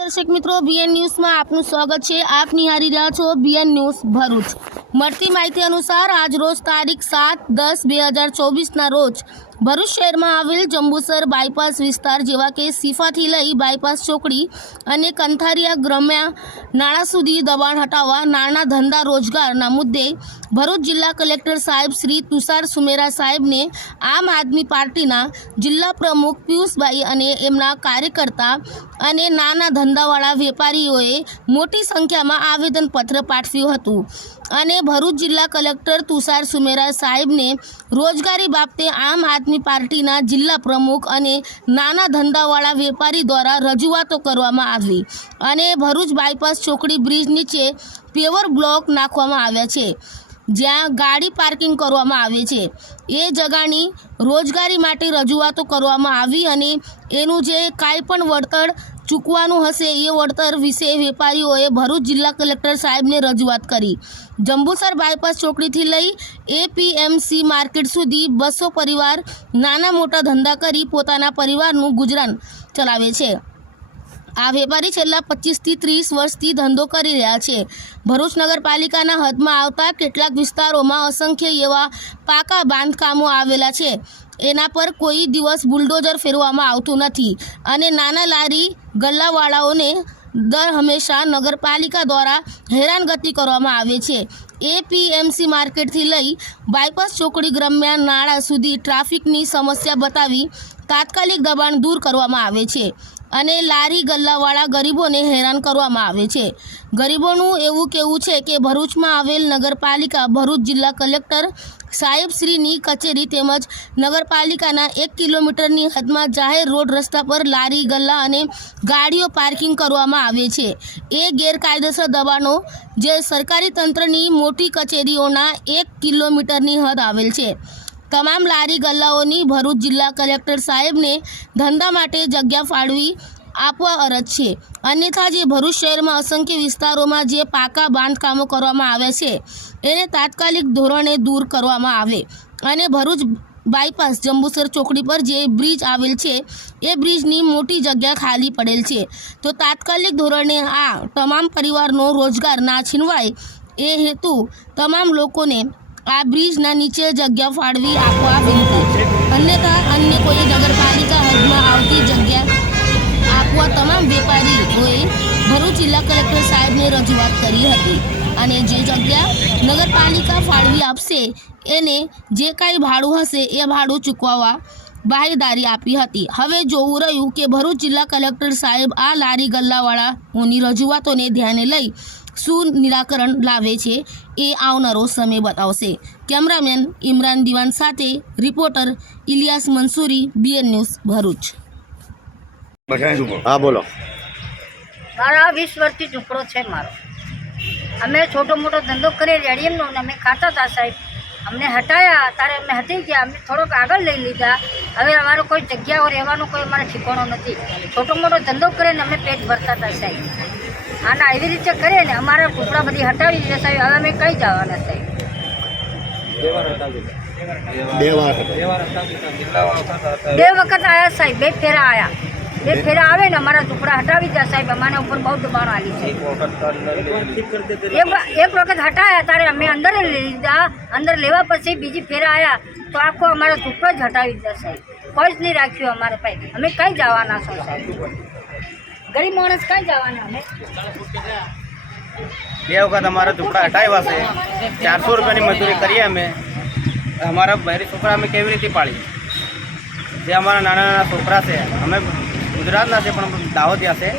દર્શક મિત્રો બીએન ન્યૂઝમાં આપનું સ્વાગત છે. આપ નિહારી રહ્યા છો બીએન ન્યૂઝ ભરૂચ. મળતી માહિતી અનુસાર આજ રોજ તારીખ સાત દસ બે હજાર ચોવીસના રોજ ભરૂચ શહેરમાં આવેલ જંબુસર બાયપાસ વિસ્તાર જેવા કે સીફાથી લઈ બાયપાસ ચોકડી અને કંથારિયા ગ્રમ્યા નાણાં સુધી દબાણ હટાવવા નાના ધંધા રોજગારના મુદ્દે ભરૂચ જિલ્લા કલેક્ટર સાહેબ શ્રી તુષાર સુમેરા સાહેબને આમ આદમી પાર્ટીના જિલ્લા પ્રમુખ પિયુષભાઈ અને એમના કાર્યકર્તા અને નાના ધંધાવાળા વેપારીઓએ મોટી સંખ્યામાં આવેદનપત્ર પાઠવ્યું હતું. અને ભરૂચ જિલ્લા કલેક્ટર તુષાર સુમેરા સાહેબને રોજગારી બાબતે આમ આદમી પાર્ટીના જિલ્લા પ્રમુખ અને નાના ધંધાવાળા વેપારી દ્વારા રજૂઆતો કરવામાં આવી અને ભરૂચ બાયપાસ ચોકડી બ્રિજ નીચે પેવર બ્લોક નાખવામાં આવ્યા છે, જ્યાં ગાડી પાર્કિંગ કરવામાં આવે છે. એ જગાની રોજગારી માટે રજૂઆતો કરવામાં આવી અને એનું જે કાંઈ પણ વળતર ચૂકવાનું હશે એ વળતર વિશે વેપારીઓએ ભરૂચ જિલ્લા કલેક્ટર સાહેબને રજૂઆત કરી. જંબુસર બાયપાસ ચોકડીથી લઈ એપીએમસી માર્કેટ સુધી બસો પરિવાર નાના મોટા ધંધા કરી પોતાના પરિવારનું ગુજરાન ચલાવે છે. આ વેપારી છેલ્લા પચીસથી ત્રીસ વર્ષથી ધંધો કરી રહ્યા છે. ભરૂચ નગરપાલિકાના હદમાં આવતા કેટલાક વિસ્તારોમાં અસંખ્ય એવા પાકા બાંધકામો આવેલા છે. એના પર કોઈ દિવસ બુલડોઝર ફેરવામાં આવતું નથી અને નાના લારી ગલ્લાવાળાઓને દર હંમેશા નગરપાલિકા દ્વારા હેરાનગતિ કરવામાં આવે છે. એપીએમસી માર્કેટથી લઈ બાયપાસ ચોકડી ગ્રામ્ય નાળા સુધી ટ્રાફિકની સમસ્યા બતાવી તાત્કાલિક દબાણ દૂર કરવામાં આવે છે. અને લારી ગલ્લાવાળા ગરીબોને હેરાન કરવામાં આવે છે. ગરીબોનું એવું કહેવું છે કે ભરૂચમાં આવેલ નગરપાલિકા ભરૂચ જિલ્લા કલેક્ટર સાહેબશ્રીની કચેરી તેમજ નગરપાલિકાના એક કિલોમીટરની હદમાં જાહેર રોડ રસ્તા પર લારી ગલ્લા અને ગાડીઓ પાર્કિંગ કરવામાં આવે છે. એ ગેરકાયદેસર દબાણો જે સરકારી તંત્રની મોટી કચેરીઓના એક કિલોમીટરની હદ આવેલ છે. તમામ લારી ગલ્લાઓની ભરૂચ જિલ્લા કલેક્ટર સાહેબને ધંધા માટે જગ્યા ફાળવી આપવા અરજ છે. અન્યથા જે ભરૂચ શહેરમાં અસંખ્ય વિસ્તારોમાં જે પાકા બાંધકામો કરવામાં આવ્યા છે, એને તાત્કાલિક ધોરણે દૂર કરવામાં આવે અને ભરૂચ બાયપાસ જંબુસર ચોકડી પર જે બ્રિજ આવેલ છે, એ બ્રિજની મોટી જગ્યા ખાલી પડેલ છે. તો તાત્કાલિક ધોરણે આ તમામ પરિવારનો રોજગાર ના છીનવાય એ હેતુ તમામ લોકોને આ બ્રિજના નીચે જગ્યા ફાળવી આપવા વિનંતી. અન્યથા અન્ય કોઈ નગરપાલિકા હદમાં આવતી જગ્યા આપવા તમામ વેપારીઓએ ભરૂચ જિલ્લા કલેક્ટર સાહેબને રજૂઆત કરી હતી અને જે જગ્યા નગરપાલિકા ફાળવી આપશે, એને જે કાંઈ ભાડું હશે એ ભાડું ચૂકવવા બાહેદારી આપી હતી. હવે જોવું રહ્યું કે ભરૂચ જિલ્લા કલેક્ટર સાહેબ આ લારી ગલ્લાવાળાઓની રજૂઆતોને ધ્યાને લઈ શું નિરાકરણ લાવે છે એ આવનારો સમય બતાવશે. કેમેરામેન ઇમરાન દિવાન સાથે reporter Ilyas Mansuri BN news Bharuch. હા બોલો. મારા વીસ વર્ષથી ઝૂંપડો છે મારો. અમે છોટો મોટો ધંધો કરી રેડિયમનો ને અમે ખાતા હતા સાહેબ. અમને હટાયા ત્યારે અમે હટી ગયા અમે થોડોક આગળ લઈ લીધા. હવે અમારો કોઈ જગ્યાઓ રહેવાનો કોઈ અમારે ઠેકાણો નથી. છોટો મોટો ધંધો કરીને અમે પેટ ભરતા હતા સાહેબ. આના એવી રીતે કરીએ ને અમારા કૂતરા બધી હટાવી દીધા સાહેબ હવે અમે કઈ જવાના સાહેબ બે વખત આવ્યા સાહેબ બે ફેરા આવ્યા બે ફેરા આવે ને અમારા ટુકડા હટાવી દે સાહેબ અમારા ઉપર બહુ દબાણ આવી છે. એક એક વખત હટાયા ત્યારે અમે અંદર લઈ લીધા. અંદર લેવા પછી બીજી ફેરા આવ્યા તો આખો અમારા ઝૂંપડો જ હટાવી દીધા સાહેબ. કોઈ જ નહીં રાખ્યું અમારે પાસે. અમે કઈ જવાના છો સાહેબ? ગરીબ માણસ કઈ જવાના અમે બે વખત અમારા ઝૂંપડા હટાવ્યા છે. ચારસો રૂપિયાની મજૂરી કરીએ અમે. અમારા બહેરી છોકરા અમે કેવી રીતે પાડીએ જે અમારા નાના નાના છોકરા છે અમે ગુજરાતના છે પણ દાહોદિયા છે.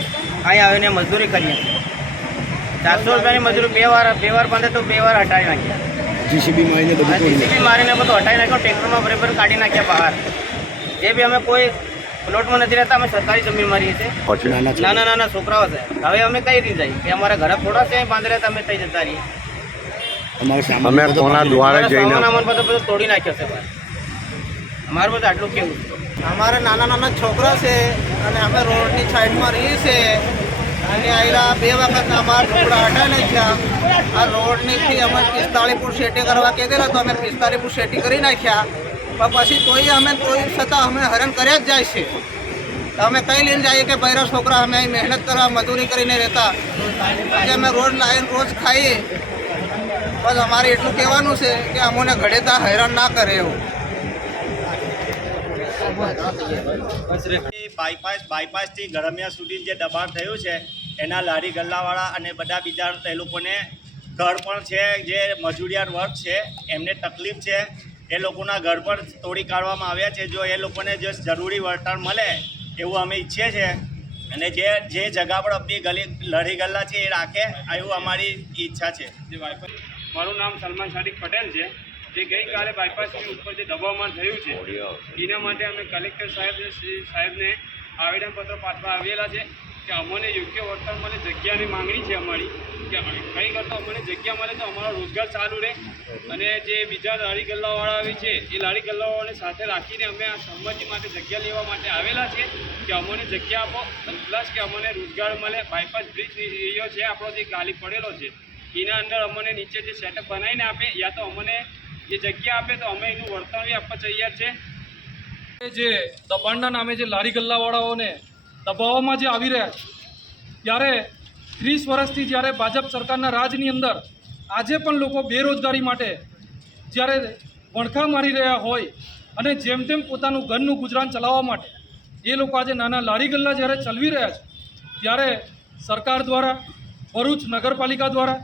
અહીં આવીને મજૂરી કરીએ. ચારસો રૂપિયાની મજૂરી બે વાર બે વાર બાંધે તો બે વાર હટાવી નાખ્યા જીસીબી મારીને બધું જીસીબી મારીને બધું હટાવી નાખ્યો ટ્રેક્ટરમાં બરાબર કાઢી નાખ્યા બહાર. જે બી અમે કોઈ પ્લોટમાં નથી રહેતા અમે સરકારી જમીન મારીએ છીએ. નાના નાના છોકરાઓ છે. હવે અમે કઈ રીતે જઈએ? કે અમારા ઘરે થોડા છે અહીં અમે થઈ તઈ જતા રહીએ. સામાન અમે કોના અમારા જઈને આમાન બધું બધું તોડી નાખ્યો છે ભાઈ અમારું બધું આટલું કેવું છે? અમારે નાના નાના છોકરા છે અને અમે રોડની સાઈડમાં રહીએ છીએ અને આયલા બે વખત અમારા છોકરા હટા નાખ્યા. આ રોડનીથી અમે પિસ્તાળીસ ફૂટ શેટી કરવા કહેલા તો અમે પિસ્તાળીસ ફૂટ શેટી કરી નાખ્યા. પણ પછી તોય અમે તોય છતાં અમે હરણ કર્યા જ જાય છે. તો અમે કઈ લઈને જઈએ કે બૈરા છોકરા, અમે અહીં મહેનત કરવા, મજૂરી કરીને રહેતા. આજે અમે રોજ લાઈન, રોજ ખાઈએ. બસ અમારે એટલું કહેવાનું છે કે અમોને ઘડેતા હેરાન ના કરે એવું. બાયપાસ બાયપાસથી ગરમિયા સુધી જે દબાણ થયું છે, એના લારી ગલ્લાવાળા અને બધા બીજા એ લોકોને ઘર પણ છે, જે મજૂરિયાત વર્ગ છે, એમને તકલીફ છે. એ લોકોના ઘર પર તોડી કાઢવામાં આવ્યા છે. જો એ લોકોને જે જરૂરી વળતર મળે એવું અમે ઈચ્છીએ છીએ. અને જે જે જગા પર આપણી ગલી લડી ગલ્લા છે એ રાખે એવું અમારી ઈચ્છા છે. મારું નામ સલમાન સાદિક પટેલ છે. જે ગઈકાલે બાયપાસની ઉપર જે દબાવમાં થયું છે એના માટે અમે કલેક્ટર સાહેબ સાહેબને આવેદનપત્ર પાઠવા આવેલા છે. કે અમને યોગ્ય વર્તન મળે, જગ્યાની માંગણી છે અમારી. કે કંઈ કરતો અમને જગ્યા મળે તો અમારો રોજગાર ચાલુ રહે. અને જે બીજા લારી ગલ્લાવાળા આવે છે, એ લારી ગલ્લાવાળાને સાથે રાખીને અમે આ સંમતિ માટે જગ્યા લેવા માટે આવેલા છે કે અમને જગ્યા આપો. પ્લસ કે અમને રોજગાર મળે. બાયપાસ બ્રિજ એરિયો છે, આપણો જે ખાલી પડેલો છે, એના અંદર અમને નીચે જે સેટઅપ બનાવીને આપે, યા તો અમને જે જગ્યા આપે, તો અમે એનું વર્તન આપવા તૈયાર છે. જે દબાણના નામે જે લારી ગલ્લાવાળાઓને દબાવવામાં જે આવી રહ્યા છે. ત્યારે ત્રીસ વર્ષથી જ્યારે ભાજપ સરકારના રાજની અંદર આજે પણ લોકો બેરોજગારી માટે જ્યારે વણખા મારી રહ્યા હોય અને જેમ તેમ પોતાનું ઘરનું ગુજરાન ચલાવવા માટે એ લોકો આજે નાના લારી ગલ્લા જ્યારે ચલાવી રહ્યા છે, ત્યારે સરકાર દ્વારા, ભરૂચ નગરપાલિકા દ્વારા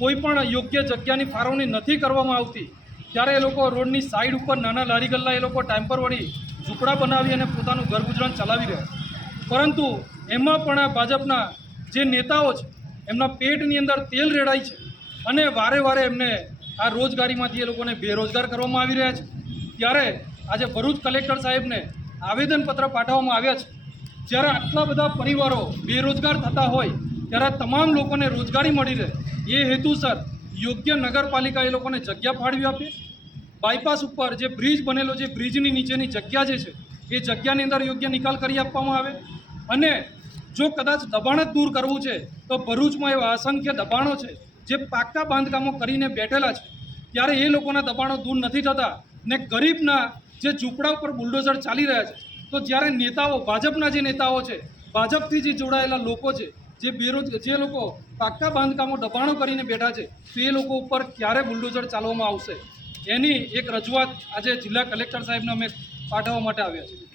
કોઈ પણ યોગ્ય જગ્યાની ફાળવણી નથી કરવામાં આવતી, ત્યારે એ લોકો રોડની સાઈડ ઉપર નાના લારી ગલ્લા એ લોકો ટાઈમ પર વળી ઝૂંપડા બનાવી અને પોતાનું ઘર ગુજરાન ચલાવી રહ્યા છે. પરંતુ એમાં પણ આ ભાજપના જે નેતાઓ છે, એમના પેટની અંદર તેલ રેડાય છે અને વારે વારે એમને આ રોજગારીમાંથી એ લોકોને બેરોજગાર કરવામાં આવી રહ્યા છે. ત્યારે આજે ભરૂચ કલેક્ટર સાહેબને આવેદનપત્ર પાઠવવામાં આવ્યા છે. જ્યારે આટલા બધા પરિવારો બેરોજગાર થતા હોય, ત્યારે તમામ લોકોને રોજગારી મળી રહે. એ હેતુસર યોગ્ય નગરપાલિકા એ લોકોને જગ્યા ફાળવી આપે. બાયપાસ ઉપર જે બ્રિજ બનેલો છે બ્રિજની નીચેની જગ્યા જે છે એ જગ્યાની અંદર યોગ્ય નિકાલ કરી આપવામાં આવે. અને જો કદાચ દબાણ જ દૂર કરવું છે, તો ભરૂચમાં એવા અસંખ્ય દબાણો છે, જે પાક્કા બાંધકામો કરીને બેઠેલા છે. ત્યારે એ લોકોના દબાણો દૂર નથી થતા ને ગરીબના જે ઝૂંપડા ઉપર બુલડોઝર ચાલી રહ્યા છે, તો જ્યારે નેતાઓ, ભાજપના જે નેતાઓ છે, ભાજપથી જે જોડાયેલા લોકો છે, જે બેરોજ, જે લોકો પાક્કા બાંધકામો દબાણો કરીને બેઠા છે, તો એ લોકો ઉપર ક્યારે બુલડોઝર ચાલવામાં આવશે? એની એક રજૂઆત આજે જિલ્લા કલેક્ટર સાહેબને અમે પાઠવવા માટે આવ્યા છીએ